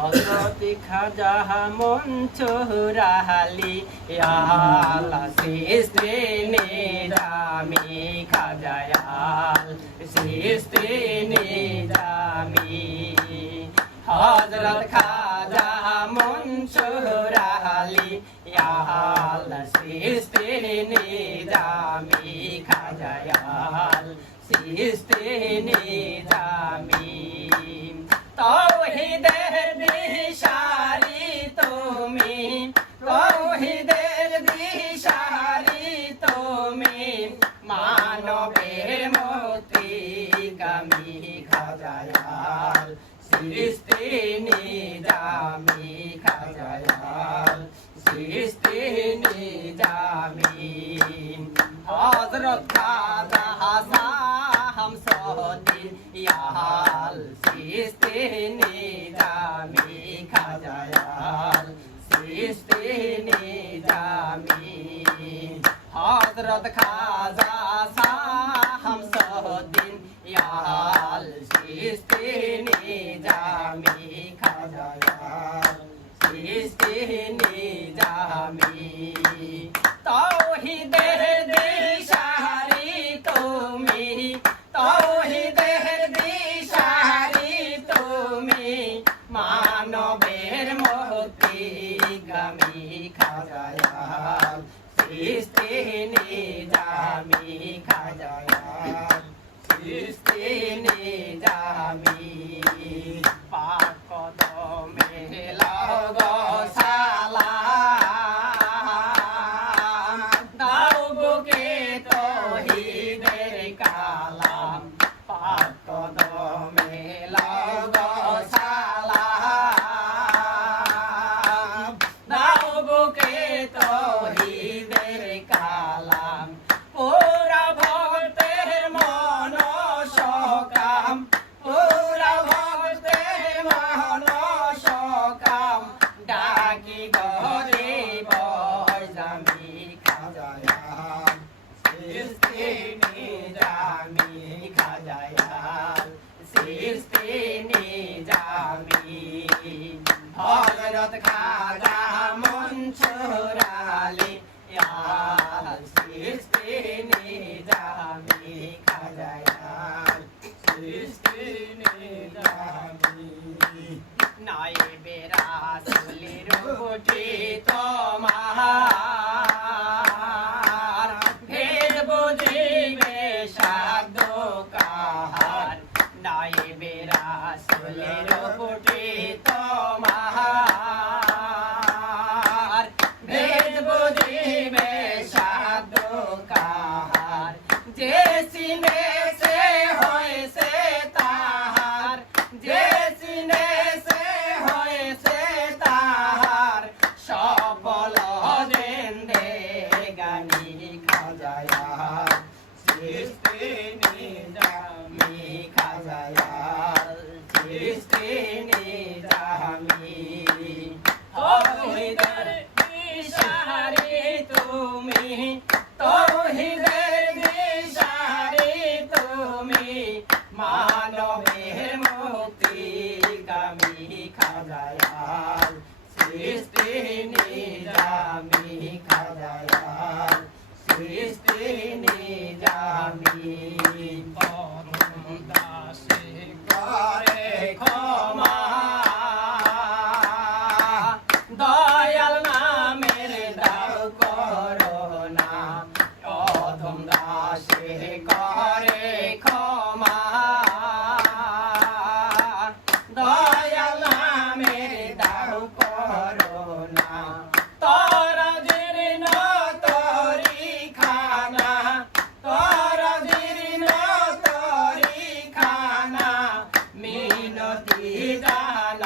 হযরতি খাজা মনসুর আলী আলা সিস্তি নিজামি খাজায়াল সিস্তি নিজামি হযরত খাজা মনসুর আলী আলা সিস্তি নিজামি খাজায়াল সিস্তি নিজামি তাওহীদের দিশারি তুমি তাওহীদের দিশারি তুমি মানবের মুক্তিগামী খাজায়াল সিস্তি নিজামি খাজায়াল সিস্তি নিজামি হযরত খাজা শামসুদ্দিন ইয়াল সিস্তি নিজামি খাজায়াল সিস্তি নিজামি হযরত খাজা শামসুদ্দিন ইয়াল সিস্তি নিজামি খাজায়াল সিস্তি নিজামি তাওহীদের দিশারি তুমি তাওহীদের দিশারি তুমি মানবের মুক্তিগামী খাজায়াল সিস্তি নিজামি খাজায়াল সিস্তি নিজামি পাক কদমে লাগো সালাম দাও বুকে তাওহীদের কালাম পাক কদমে লাগো সালাম দাও বুকে তাওহীদের কালাম পুরা ভক্তের মনস্কাম পুরা ভক্তের মনস্কাম ডাকি গরে বজামি খাজায়াল সিস্তি নিজামি খাজায়াল সিস্তি নিজামি হযরত খাজা মনসুর আলী ইয়াল সিস্তি নিজামি খাজায়াল সিস্তি নিজামি নায়েবে রাসূলের রুটি তোমার ভেদ বুঝিবে সাধ্য কাহার নায়েবে রাসূলের রুটি তোমার ভেদ বুঝিবে সাধ্য কাহার যে সিনে সে হয়েছে তাহার যে সিনে সে হয়েছে তাহার সফল দেন্দে গানি খাজায়াল সিস্তি নিজামি খাজায়াল সিস্তি নিজামি তাওহীদের দিশারি তুমি তাওহীদের দিশারি তুমি মানবের মুক্তিগামী খাজায়াল সিস্তি নিজামি খাজায়াল সিস্তি নিজামি পরম দাসে করে ক্ষমা দয়াল নামের দাও করোনা প্রথম দাসে করে ক্ষমা দয়াল নামের দাও করোনা তোরা জীর্ণ তরি খানা তোরা জীর্ণ তরি খানা মিনতি জান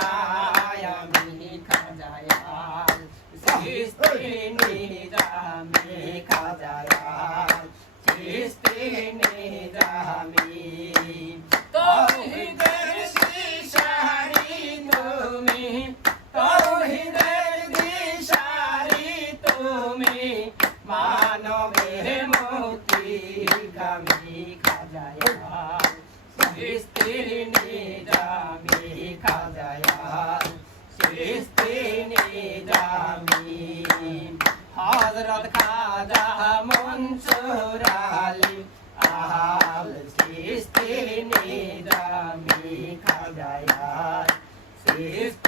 হযরত খাজা মনসুর আলী আল চিশতি নিজামি খাজায়াত চিশতি